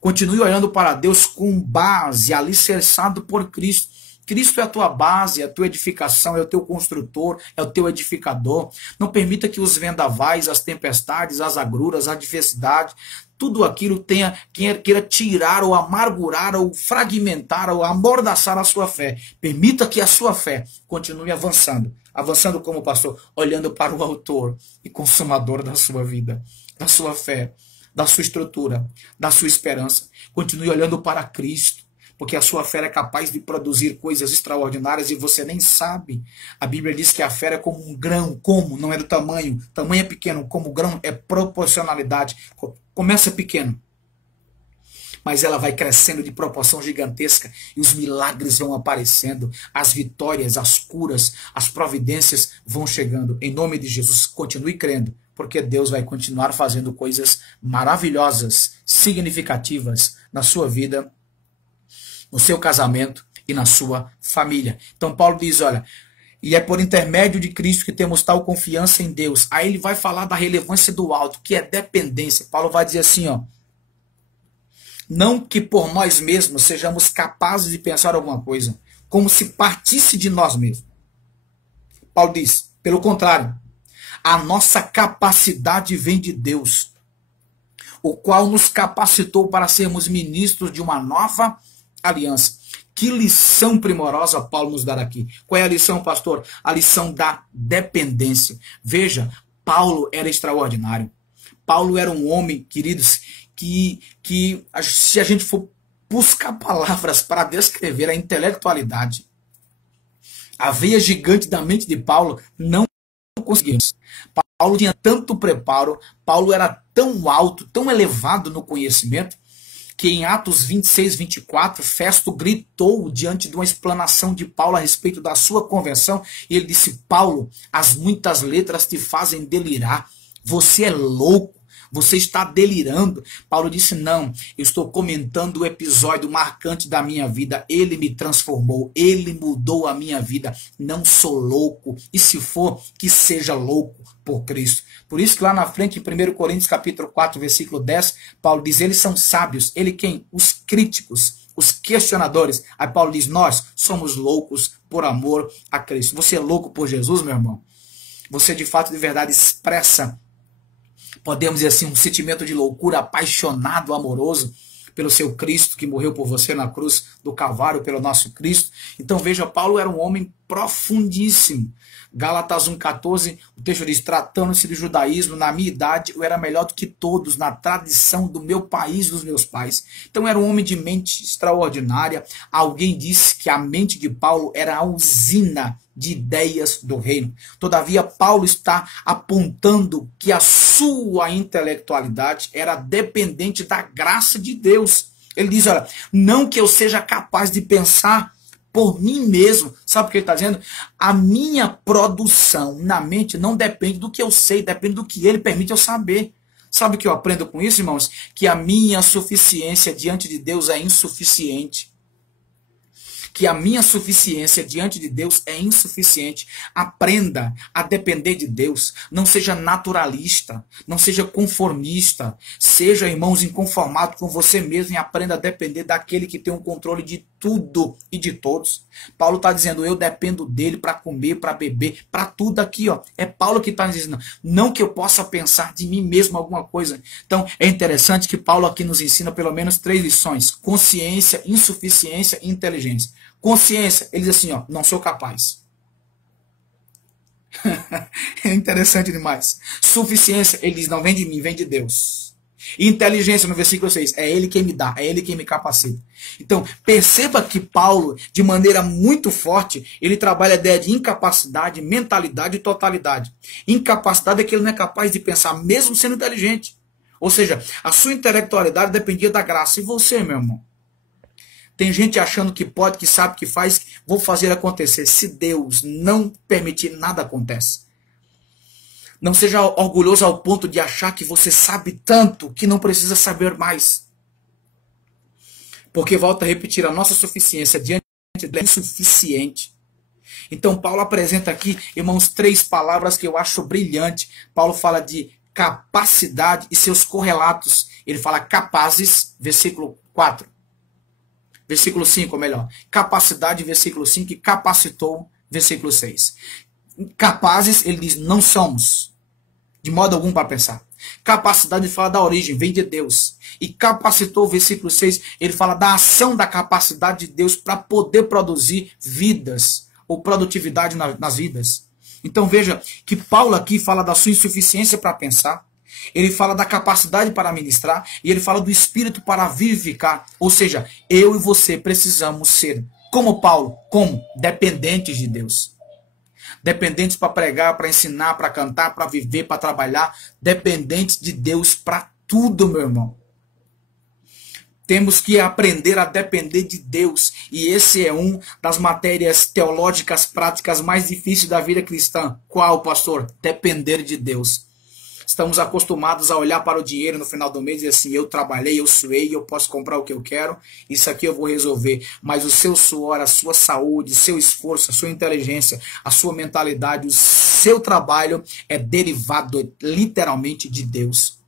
Continue olhando para Deus com base, alicerçado por Cristo. Cristo é a tua base, é a tua edificação, é o teu construtor, é o teu edificador. Não permita que os vendavais, as tempestades, as agruras, a adversidade, tudo aquilo queira tirar ou amargurar ou fragmentar ou amordaçar a sua fé. Permita que a sua fé continue avançando. Avançando como pastor, olhando para o autor e consumador da sua vida, da sua fé, da sua estrutura, da sua esperança. Continue olhando para Cristo, porque a sua fé é capaz de produzir coisas extraordinárias e você nem sabe. A Bíblia diz que a fé é como um grão, como? Não é do tamanho é pequeno, como grão é proporcionalidade. Começa pequeno, mas ela vai crescendo de proporção gigantesca e os milagres vão aparecendo, as vitórias, as curas, as providências vão chegando. Em nome de Jesus, continue crendo, porque Deus vai continuar fazendo coisas maravilhosas, significativas na sua vida, no seu casamento e na sua família. Então Paulo diz, olha, e é por intermédio de Cristo que temos tal confiança em Deus. Aí ele vai falar da relevância do alto, que é dependência. Paulo vai dizer assim, ó, não que por nós mesmos sejamos capazes de pensar alguma coisa, como se partisse de nós mesmos. Paulo diz, pelo contrário, a nossa capacidade vem de Deus, o qual nos capacitou para sermos ministros de uma nova aliança. Que lição primorosa Paulo nos dá aqui. Qual é a lição, pastor? A lição da dependência. Veja, Paulo era extraordinário. Paulo era um homem, queridos, que se a gente for buscar palavras para descrever a intelectualidade, a veia gigante da mente de Paulo, não conseguimos. Paulo tinha tanto preparo, Paulo era tão alto, tão elevado no conhecimento, que em Atos 26, 24, Festo gritou diante de uma explanação de Paulo a respeito da sua conversão, e ele disse, Paulo, as muitas letras te fazem delirar, você é louco, você está delirando. Paulo disse, não, eu estou comentando o episódio marcante da minha vida, ele me transformou, ele mudou a minha vida, não sou louco, e se for, que seja louco por Cristo. Por isso que lá na frente, em 1 Coríntios capítulo 4, versículo 10, Paulo diz, eles são sábios, ele quem? Os críticos, os questionadores. Aí Paulo diz, nós somos loucos por amor a Cristo. Você é louco por Jesus, meu irmão? Você de fato, de verdade, expressa podemos dizer assim, um sentimento de loucura, apaixonado, amoroso pelo seu Cristo que morreu por você na cruz do Calvário, pelo nosso Cristo. Então veja, Paulo era um homem profundíssimo. Gálatas 1,14, o texto diz, tratando-se do judaísmo, na minha idade eu era melhor do que todos, na tradição do meu país, dos meus pais. Então era um homem de mente extraordinária. Alguém disse que a mente de Paulo era a usina de ideias do reino. Todavia, Paulo está apontando que a sua intelectualidade era dependente da graça de Deus. Ele diz, olha, não que eu seja capaz de pensar por mim mesmo. Sabe o que ele está dizendo? A minha produção na mente não depende do que eu sei, depende do que ele permite eu saber. Sabe o que eu aprendo com isso, irmãos? Que a minha suficiência diante de Deus é insuficiente. Que a minha suficiência diante de Deus é insuficiente. Aprenda a depender de Deus. Não seja naturalista. Não seja conformista. Seja, irmãos, inconformado com você mesmo e aprenda a depender daquele que tem o controle de tudo e de todos. Paulo está dizendo, eu dependo dele para comer, para beber, para tudo aqui. Ó. É Paulo que está dizendo, não que eu possa pensar de mim mesmo alguma coisa. Então, é interessante que Paulo aqui nos ensina pelo menos 3 lições. Consciência, insuficiência e inteligência. Consciência, ele diz assim, ó, não sou capaz. É interessante demais. Suficiência, ele diz, não vem de mim, vem de Deus. Inteligência, no versículo 6, é ele quem me dá, é ele quem me capacita. Então, perceba que Paulo, de maneira muito forte, ele trabalha a ideia de incapacidade, mentalidade e totalidade. Incapacidade é que ele não é capaz de pensar, mesmo sendo inteligente. Ou seja, a sua intelectualidade dependia da graça. E você, meu irmão? Tem gente achando que pode, que sabe, que faz, vou fazer acontecer. Se Deus não permitir, nada acontece. Não seja orgulhoso ao ponto de achar que você sabe tanto que não precisa saber mais. Porque, volto a repetir, a nossa suficiência diante dele é insuficiente. Então, Paulo apresenta aqui, irmãos, 3 palavras que eu acho brilhante. Paulo fala de capacidade e seus correlatos. Ele fala capazes, versículo 4. Versículo 5, ou melhor, capacidade, versículo 5, e capacitou, versículo 6. Capazes, ele diz, não somos, de modo algum para pensar. Capacidade fala da origem, vem de Deus. E capacitou, versículo 6, ele fala da ação da capacidade de Deus para poder produzir vidas, ou produtividade nas vidas. Então veja que Paulo aqui fala da sua insuficiência para pensar. Ele fala da capacidade para ministrar e ele fala do espírito para vivificar. Ou seja, eu e você precisamos ser, como Paulo, como dependentes de Deus. Dependentes para pregar, para ensinar, para cantar, para viver, para trabalhar. Dependentes de Deus para tudo, meu irmão. Temos que aprender a depender de Deus. E esse é um das matérias teológicas práticas mais difíceis da vida cristã. Qual, pastor? Depender de Deus. Estamos acostumados a olhar para o dinheiro no final do mês e dizer assim, eu trabalhei, eu suei, eu posso comprar o que eu quero, isso aqui eu vou resolver. Mas o seu suor, a sua saúde, seu esforço, a sua inteligência, a sua mentalidade, o seu trabalho é derivado literalmente de Deus.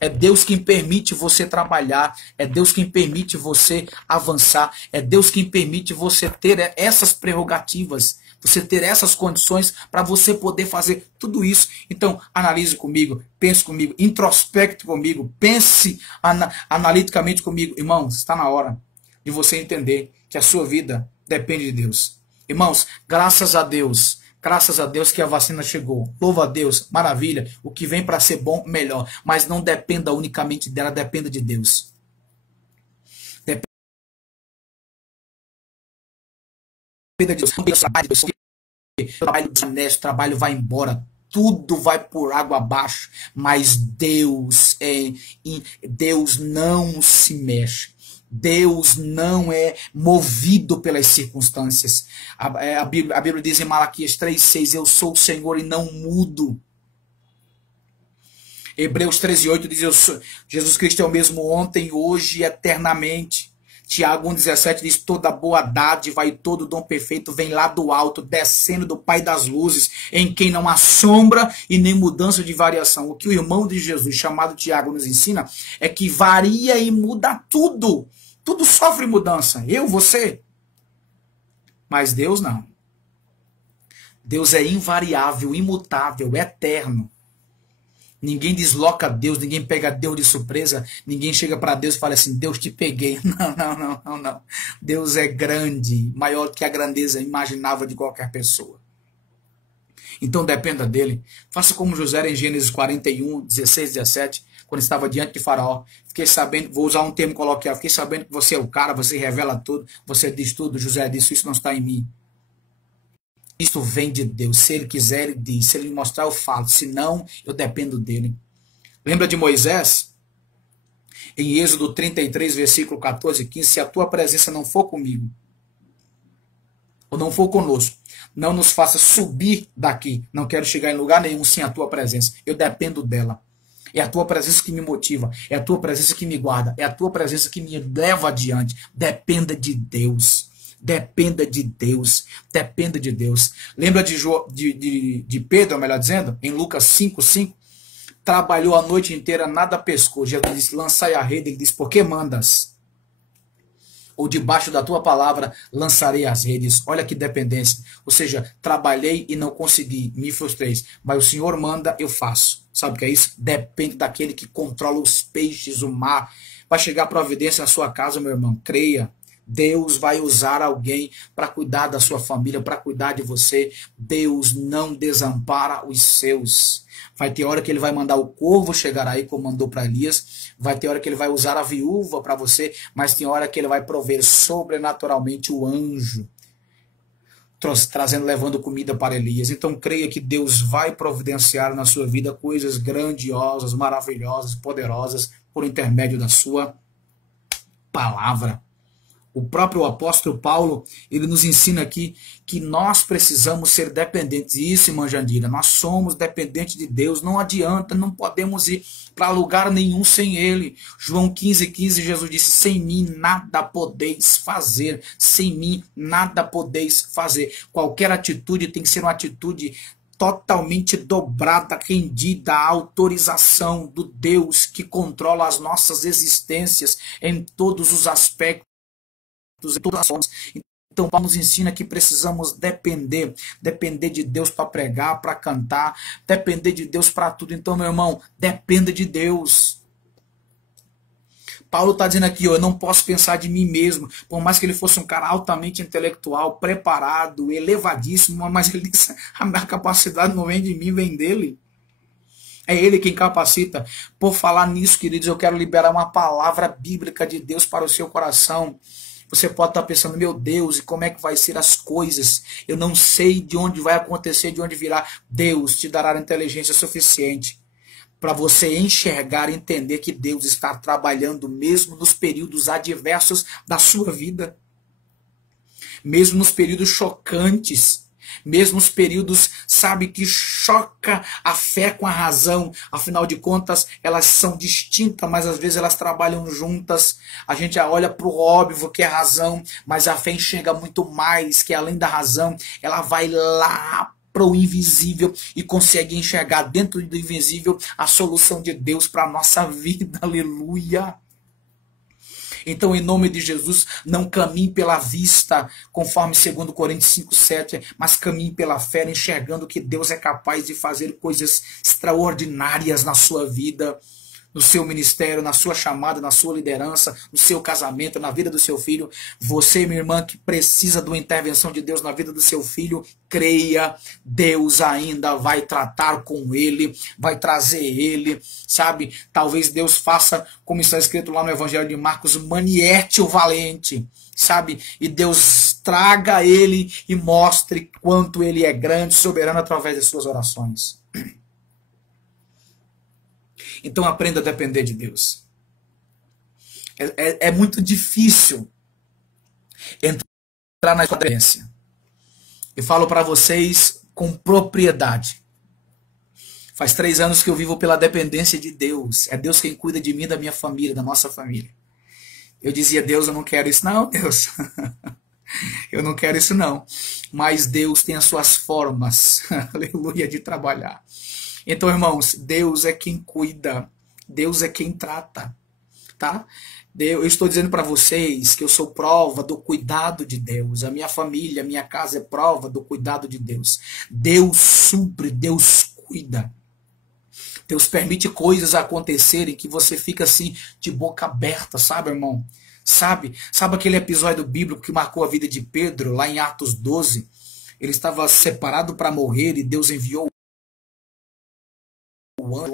É Deus quem permite você trabalhar, é Deus quem permite você avançar, é Deus quem permite você ter essas prerrogativas, você ter essas condições para você poder fazer tudo isso. Então, analise comigo, pense comigo, introspecte comigo, pense analiticamente comigo. Irmãos, está na hora de você entender que a sua vida depende de Deus. Irmãos, graças a Deus que a vacina chegou. Louva a Deus, maravilha. O que vem para ser bom, melhor. Mas não dependa unicamente dela, dependa de Deus. Dependa de Deus. O trabalho desonesto, o trabalho vai embora. Tudo vai por água abaixo. Mas Deus não se mexe. Deus não é movido pelas circunstâncias. A Bíblia diz em Malaquias 3,6, eu sou o Senhor e não mudo. Hebreus 13,8 diz, Jesus Cristo é o mesmo ontem, hoje e eternamente. Tiago 1,17 diz, toda boa dádiva e todo dom perfeito vem lá do alto, descendo do Pai das luzes, em quem não há sombra e nem mudança de variação. O que o irmão de Jesus, chamado Tiago, nos ensina é que varia e muda tudo. Tudo sofre mudança. Eu, você. Mas Deus não. Deus é invariável, imutável, eterno. Ninguém desloca Deus, ninguém pega Deus de surpresa, ninguém chega para Deus e fala assim, Deus te peguei. Não, não, não, não, não. Deus é grande, maior que a grandeza imaginável de qualquer pessoa. Então dependa dele. Faça como José era em Gênesis 41, 16, 17, quando estava diante de Faraó. Fiquei sabendo, vou usar um termo coloquial, fiquei sabendo que você é o cara, você revela tudo, você diz tudo. José disse, isso não está em mim. Isso vem de Deus. Se ele quiser, ele diz. Se ele me mostrar, eu falo. Se não, eu dependo dele. Lembra de Moisés? Em Êxodo 33, versículo 14 e 15. Se a tua presença não for comigo, ou não for conosco, não nos faça subir daqui. Não quero chegar em lugar nenhum sem a tua presença. Eu dependo dela. É a tua presença que me motiva. É a tua presença que me guarda. É a tua presença que me leva adiante. Dependa de Deus. Dependa de Deus, dependa de Deus. Lembra de Pedro, melhor dizendo, em Lucas 5:5? Trabalhou a noite inteira, nada pescou. Jesus disse, lançai a rede. Ele disse, por que mandas? Ou debaixo da tua palavra lançarei as redes. Olha que dependência. Ou seja, trabalhei e não consegui, me frustrei. Mas o Senhor manda, eu faço. Sabe o que é isso? Depende daquele que controla os peixes, o mar. Vai chegar a providência na sua casa, meu irmão. Creia. Deus vai usar alguém para cuidar da sua família, para cuidar de você. Deus não desampara os seus. Vai ter hora que ele vai mandar o corvo chegar aí, como mandou para Elias. Vai ter hora que ele vai usar a viúva para você, mas tem hora que ele vai prover sobrenaturalmente o anjo, levando comida para Elias. Então creia que Deus vai providenciar na sua vida coisas grandiosas, maravilhosas, poderosas, por intermédio da sua palavra. O próprio apóstolo Paulo, ele nos ensina aqui que nós precisamos ser dependentes. Isso, irmã Jandira, nós somos dependentes de Deus. Não adianta, não podemos ir para lugar nenhum sem ele. João 15:15, Jesus disse, sem mim nada podeis fazer. Sem mim nada podeis fazer. Qualquer atitude tem que ser uma atitude totalmente dobrada, rendida à autorização do Deus que controla as nossas existências em todos os aspectos. Então Paulo nos ensina que precisamos depender de Deus para pregar, para cantar, depender de Deus para tudo. Então, meu irmão, dependa de Deus. Paulo está dizendo aqui, eu não posso pensar de mim mesmo, por mais que ele fosse um cara altamente intelectual, preparado, elevadíssimo, mas ele disse, a minha capacidade não vem de mim, vem dele. É ele quem capacita. Por falar nisso, queridos, eu quero liberar uma palavra bíblica de Deus para o seu coração. Você pode estar pensando, meu Deus, e como é que vai ser as coisas? Eu não sei de onde vai acontecer, de onde virá. Deus te dará inteligência suficiente para você enxergar e entender que Deus está trabalhando mesmo nos períodos adversos da sua vida. Mesmo nos períodos chocantes. Mesmo os períodos, sabe, que choca a fé com a razão. Afinal de contas, elas são distintas, mas às vezes elas trabalham juntas. A gente olha para o óbvio, que é a razão, mas a fé enxerga muito mais, que além da razão, ela vai lá para o invisível e consegue enxergar dentro do invisível a solução de Deus para a nossa vida. Aleluia! Então, em nome de Jesus, não caminhe pela vista, conforme 2 Coríntios 5:7, mas caminhe pela fé, enxergando que Deus é capaz de fazer coisas extraordinárias na sua vida, no seu ministério, na sua chamada, na sua liderança, no seu casamento, na vida do seu filho. Você, minha irmã, que precisa de uma intervenção de Deus na vida do seu filho, creia, Deus ainda vai tratar com ele, vai trazer ele, sabe? Talvez Deus faça, como está escrito lá no Evangelho de Marcos, maniete o valente, sabe? E Deus traga ele e mostre quanto ele é grande, soberano, através das suas orações. Então aprenda a depender de Deus. É muito difícil entrar na dependência. Eu falo para vocês com propriedade. Faz 3 anos que eu vivo pela dependência de Deus. É Deus quem cuida de mim, da minha família, da nossa família. Eu dizia, Deus, eu não quero isso. Não, Deus. Eu não quero isso não. Mas Deus tem as suas formas, aleluia, de trabalhar. Então, irmãos, Deus é quem cuida, Deus é quem trata, tá? Eu estou dizendo para vocês que eu sou prova do cuidado de Deus. A minha família, a minha casa é prova do cuidado de Deus. Deus supre, Deus cuida. Deus permite coisas acontecerem que você fica assim, de boca aberta, sabe, irmão? Sabe aquele episódio bíblico que marcou a vida de Pedro, lá em Atos 12? Ele estava separado para morrer e Deus enviou o anjo,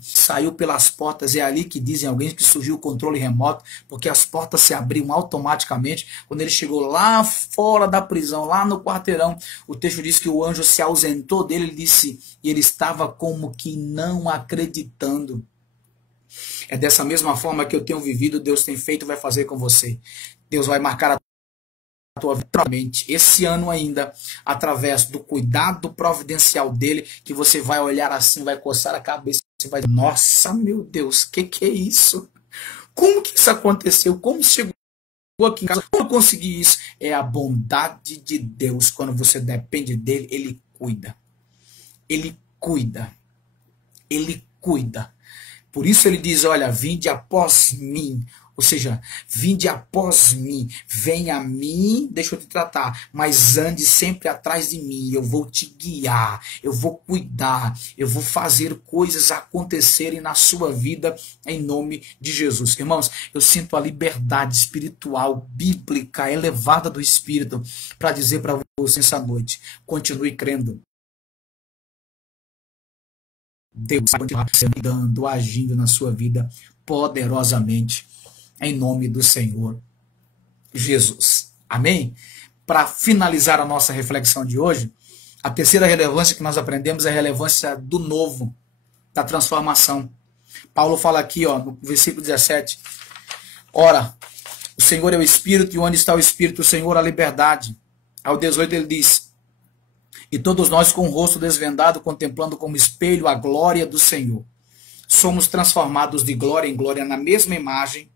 saiu pelas portas. É ali que dizem alguém que surgiu o controle remoto, porque as portas se abriam automaticamente. Quando ele chegou lá fora da prisão, lá no quarteirão, o texto diz que o anjo se ausentou dele, ele disse, e ele estava como que não acreditando. É dessa mesma forma que eu tenho vivido, Deus tem feito, vai fazer com você. Deus vai marcar a tua vida esse ano ainda, através do cuidado providencial dele, que você vai olhar assim, vai coçar a cabeça e vai dizer, nossa, meu Deus, que é isso? Como que isso aconteceu? Como chegou aqui em casa? Como eu consegui isso? É a bondade de Deus. Quando você depende dele, ele cuida. Ele cuida. Ele cuida. Por isso ele diz, olha, vinde após mim. Ou seja, vinde após mim, venha a mim, deixa eu te tratar, mas ande sempre atrás de mim, eu vou te guiar, eu vou cuidar, eu vou fazer coisas acontecerem na sua vida, em nome de Jesus. Irmãos, eu sinto a liberdade espiritual, bíblica, elevada do Espírito, para dizer para você essa noite, continue crendo. Deus vai continuar dando, agindo na sua vida poderosamente, em nome do Senhor Jesus. Amém? Para finalizar a nossa reflexão de hoje, a terceira relevância que nós aprendemos é a relevância do novo, da transformação. Paulo fala aqui, no versículo 17, ora, o Senhor é o Espírito, e onde está o Espírito, o Senhor, a liberdade. Ao 18 ele diz, e todos nós com o rosto desvendado, contemplando como espelho a glória do Senhor, somos transformados de glória em glória na mesma imagem,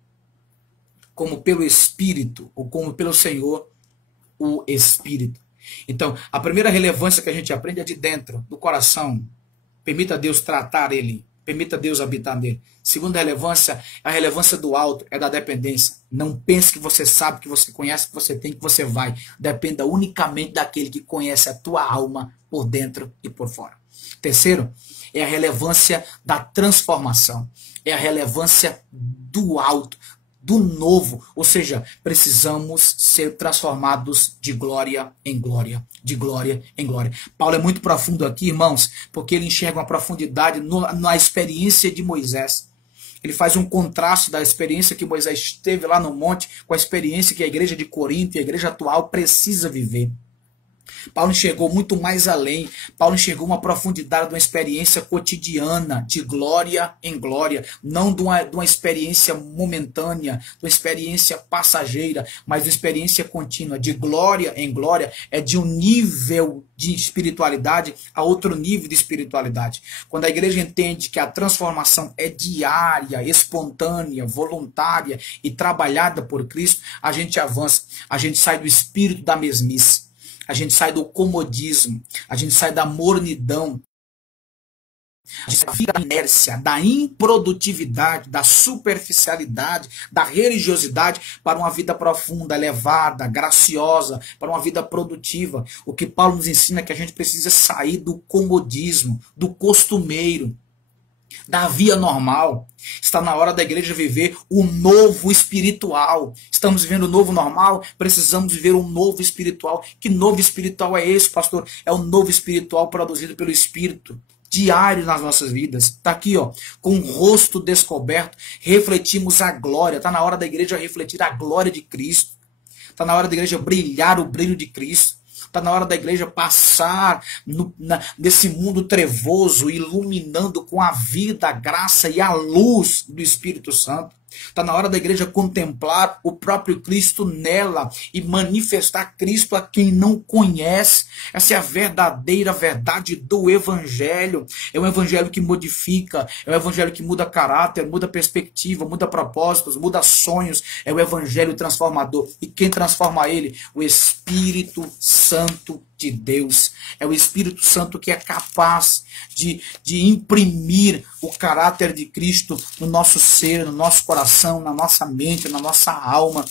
como pelo Espírito, ou como pelo Senhor, o Espírito. Então, a primeira relevância que a gente aprende é de dentro, do coração. Permita Deus tratar ele, permita Deus habitar nele. Segunda relevância, a relevância do alto, é da dependência. Não pense que você sabe, que você conhece, que você tem, que você vai. Dependa unicamente daquele que conhece a tua alma por dentro e por fora. Terceiro, é a relevância da transformação. É a relevância do alto, do novo, ou seja, precisamos ser transformados de glória em glória, de glória em glória. Paulo é muito profundo aqui, irmãos, porque ele enxerga uma profundidade na experiência de Moisés. Ele faz um contraste da experiência que Moisés teve lá no monte com a experiência que a igreja de Corinto e a igreja atual precisa viver. Paulo enxergou muito mais além. Paulo enxergou uma profundidade de uma experiência cotidiana, de glória em glória, não de uma experiência momentânea, de uma experiência passageira, mas de uma experiência contínua, de glória em glória, é de um nível de espiritualidade a outro nível de espiritualidade. Quando a igreja entende que a transformação é diária, espontânea, voluntária e trabalhada por Cristo, a gente avança, a gente sai do espírito da mesmice. A gente sai do comodismo, a gente sai da mornidão, a gente sai da inércia, da improdutividade, da superficialidade, da religiosidade para uma vida profunda, elevada, graciosa, para uma vida produtiva. O que Paulo nos ensina é que a gente precisa sair do comodismo, do costumeiro, da via normal. Está na hora da igreja viver o novo espiritual. Estamos vivendo o novo normal, precisamos viver um novo espiritual. Que novo espiritual é esse, pastor? É o novo espiritual produzido pelo Espírito, diário nas nossas vidas. Está aqui, com o rosto descoberto, refletimos a glória. Está na hora da igreja refletir a glória de Cristo. Está na hora da igreja brilhar o brilho de Cristo. Está na hora da igreja passar nesse mundo trevoso, iluminando com a vida, a graça e a luz do Espírito Santo. Está na hora da igreja contemplar o próprio Cristo nela e manifestar Cristo a quem não conhece. Essa é a verdadeira verdade do Evangelho. É um Evangelho que modifica, é um Evangelho que muda caráter, muda perspectiva, muda propósitos, muda sonhos. É o Evangelho transformador. E quem transforma ele? O Espírito Santo de Deus. É o Espírito Santo que é capaz de imprimir o caráter de Cristo no nosso ser, no nosso coração, na nossa mente, na nossa alma,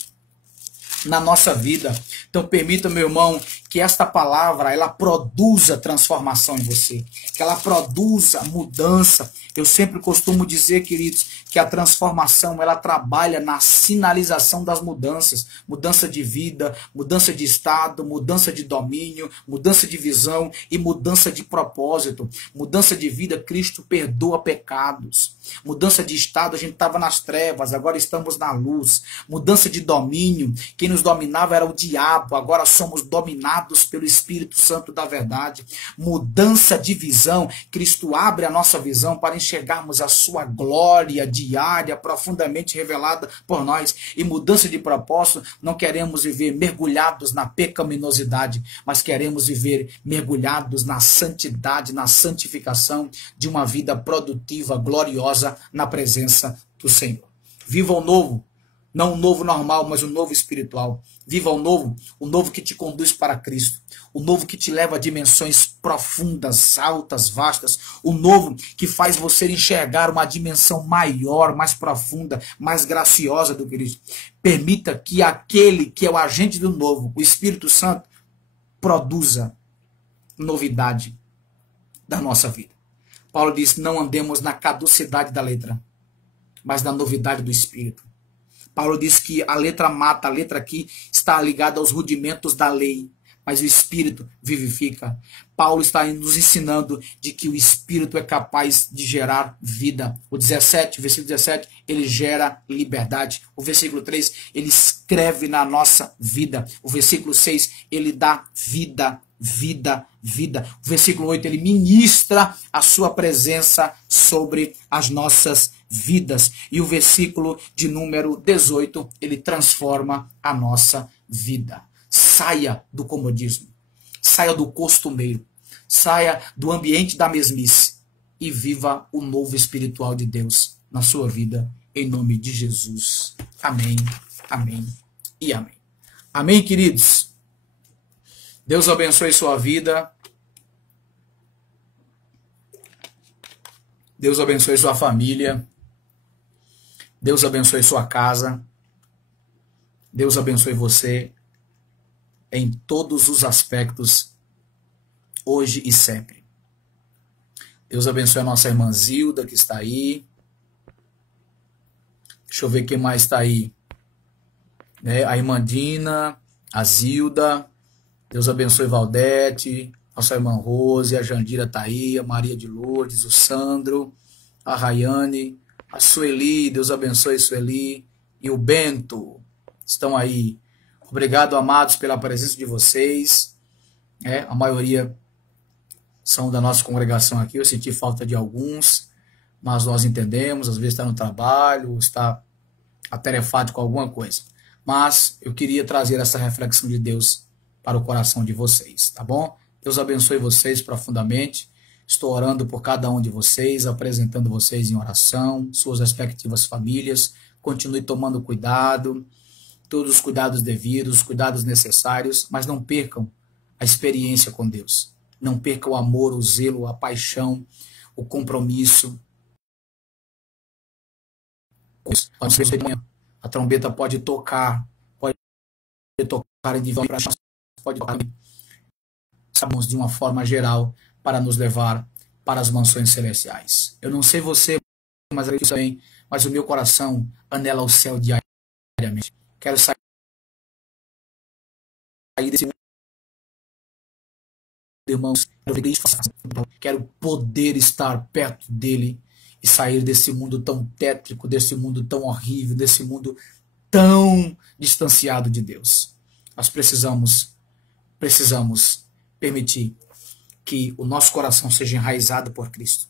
na nossa vida. Então permita, meu irmão, que esta palavra ela produza transformação em você, que ela produza mudança. Eu sempre costumo dizer, queridos, que a transformação ela trabalha na sinalização das mudanças, mudança de vida, mudança de estado, mudança de domínio, mudança de visão e mudança de propósito. Mudança de vida, Cristo perdoa pecados. Mudança de estado, a gente estava nas trevas, agora estamos na luz. Mudança de domínio, quem nos dominava era o diabo, agora somos dominados pelo Espírito Santo da verdade. Mudança de visão, Cristo abre a nossa visão para enxergarmos a sua glória diária, profundamente revelada por nós. E mudança de propósito, não queremos viver mergulhados na pecaminosidade, mas queremos viver mergulhados na santidade, na santificação de uma vida produtiva, gloriosa na presença do Senhor. Viva o novo, não o novo normal, mas o novo espiritual. Viva o novo que te conduz para Cristo, o novo que te leva a dimensões profundas, altas, vastas, o novo que faz você enxergar uma dimensão maior, mais profunda, mais graciosa do que Cristo. Permita que aquele que é o agente do novo, o Espírito Santo, produza novidade da nossa vida. Paulo diz, não andemos na caducidade da letra, mas na novidade do Espírito. Paulo diz que a letra mata, a letra aqui está ligada aos rudimentos da lei, mas o Espírito vivifica. Paulo está nos ensinando de que o Espírito é capaz de gerar vida. O 17, versículo 17, ele gera liberdade. O versículo 3, ele escreve na nossa vida. O versículo 6, ele dá vida, vida, vida. O versículo 8, ele ministra a sua presença sobre as nossas vidas. E o versículo de número 18, ele transforma a nossa vida. Saia do comodismo, saia do costumeiro, saia do ambiente da mesmice e viva o novo espiritual de Deus na sua vida, em nome de Jesus. Amém, amém e amém. Amém, queridos? Deus abençoe sua vida. Deus abençoe sua família. Deus abençoe sua casa. Deus abençoe você em todos os aspectos, hoje e sempre. Deus abençoe a nossa irmã Zilda, que está aí. Deixa eu ver quem mais está aí. A irmã Dina, a Zilda. Deus abençoe Valdete, nossa irmã Rose, a Jandira está aí, a Maria de Lourdes, o Sandro, a Rayane, a Sueli, Deus abençoe Sueli, e o Bento, estão aí. Obrigado, amados, pela presença de vocês. A maioria são da nossa congregação aqui. Eu senti falta de alguns, mas nós entendemos. Às vezes está no trabalho, está atarefado com alguma coisa. Mas eu queria trazer essa reflexão de Deus para o coração de vocês, tá bom? Deus abençoe vocês profundamente. Estou orando por cada um de vocês, apresentando vocês em oração, suas respectivas famílias. Continue tomando cuidado, todos os cuidados devidos, os cuidados necessários, mas não percam a experiência com Deus. Não percam o amor, o zelo, a paixão, o compromisso. A trombeta pode tocar pode tocar de uma forma geral para nos levar para as mansões celestiais. Eu não sei você, mas o meu coração anela o céu diariamente. Quero sair desse mundo, irmãos. Quero poder estar perto dele e sair desse mundo tão tétrico, desse mundo tão horrível, desse mundo tão distanciado de Deus. Nós precisamos permitir que o nosso coração seja enraizado por Cristo,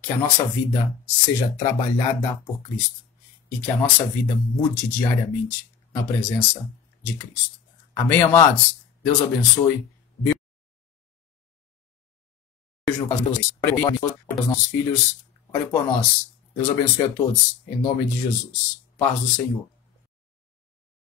que a nossa vida seja trabalhada por Cristo e que a nossa vida mude diariamente na presença de Cristo. Amém, amados? Deus abençoe. Beijo no caso de vocês. Ore por os nossos filhos. Ore por nós. Deus abençoe a todos. Em nome de Jesus. Paz do Senhor.